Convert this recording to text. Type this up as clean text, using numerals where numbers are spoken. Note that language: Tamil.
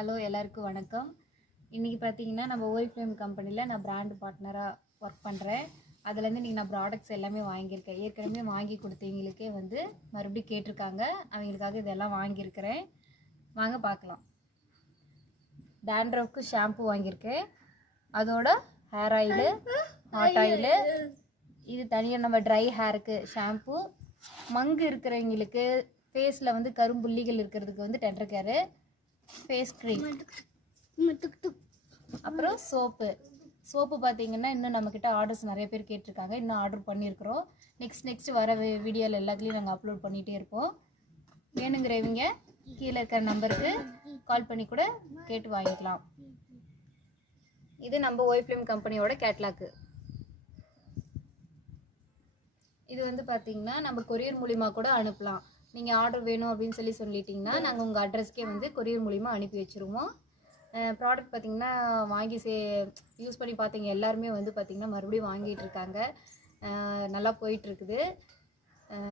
ஹலோ எல்லாருக்கும் வணக்கம். இன்றைக்கி பார்த்தீங்கன்னா நம்ம ஓரிஃப்ளேம் கம்பெனியில் நான் பிராண்ட் பார்ட்னராக ஒர்க் பண்ணுறேன். அதுலேருந்து இன்றைக்கி நான் ப்ராடக்ட்ஸ் எல்லாமே வாங்கியிருக்கேன். ஏற்கனவே வாங்கி கொடுத்தவங்களுக்கே வந்து மறுபடியும் கேட்டிருக்காங்க. அவங்களுக்காக இதெல்லாம் வாங்கியிருக்கிறேன். வாங்க பார்க்கலாம். டேண்ட்ரஃப்க்கு ஷாம்பு வாங்கியிருக்கேன். அதோட ஹேர் ஆயிலு, ஹாட் ஆயிலு, இது தனியாக நம்ம ட்ரை ஹேருக்கு ஷாம்பு, மங்கு இருக்கிறவங்களுக்கு ஃபேஸில் வந்து கரும்புள்ளிகள் இருக்கிறதுக்கு வந்து டெண்டர் கேரு, ஃபேஸ் க்ரீம், அப்புறம் சோப்பு பார்த்தீங்கன்னா இன்னும் நம்மக்கிட்ட ஆர்டர்ஸ் நிறைய பேர் கேட்டிருக்காங்க. இன்னும் ஆர்டர் பண்ணியிருக்கிறோம். நெக்ஸ்ட் வர வீடியோவில் எல்லாத்துலேயும் நாங்கள் அப்லோட் பண்ணிகிட்டே இருப்போம். வேணுங்கிறவங்க கீழே இருக்கிற நம்பருக்கு கால் பண்ணி கூட கேட்டு வாங்கிக்கலாம். இது நம்ம ஓரிஃப்ளேம் கம்பெனியோட கேட்லாக்கு. இது வந்து பார்த்தீங்கன்னா நம்ம கொரியர் மூலிமா கூட அனுப்பலாம். நீங்கள் ஆர்டர் வேணும் அப்படின்னு சொல்லிட்டீங்கன்னா நாங்கள் உங்கள் அட்ரஸ்க்கே வந்து கொரியர் மூலிமா அனுப்பி வச்சுருவோம். ப்ராடக்ட் பார்த்திங்கன்னா வாங்கி யூஸ் பண்ணி பார்த்தீங்க எல்லாருமே வந்து பார்த்திங்கன்னா மறுபடியும் வாங்கிட்டு இருக்காங்க. நல்லா போயிட்டுருக்குது.